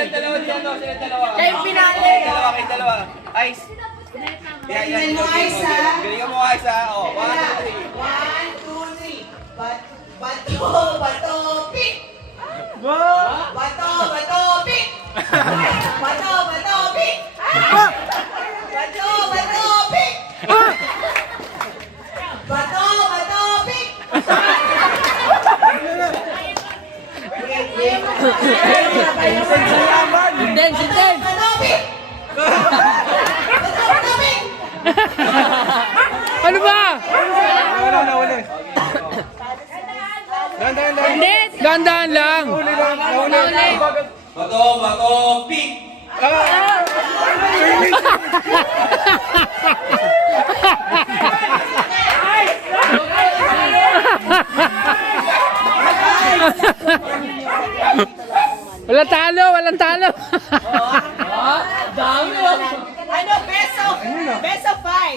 Silang dalawa dyan, no? Silang dalawa. Kayo pinali. Kayong dalawa. Ice. Galingan mo, Ice, ha? Galingan mo, Ice, ha? O, 1, 2, 3. 1, 2, 3. Bato, pick! Bato, pick! Bato, pick! Bato, pick! Bato, pick! Sinten, sinten! Bato, pick! Bato, pick! Ano ba? Wala. Hindi! Gandaan lang! Bato, pick! Walang talo! Walang talo! Ano, best of 5.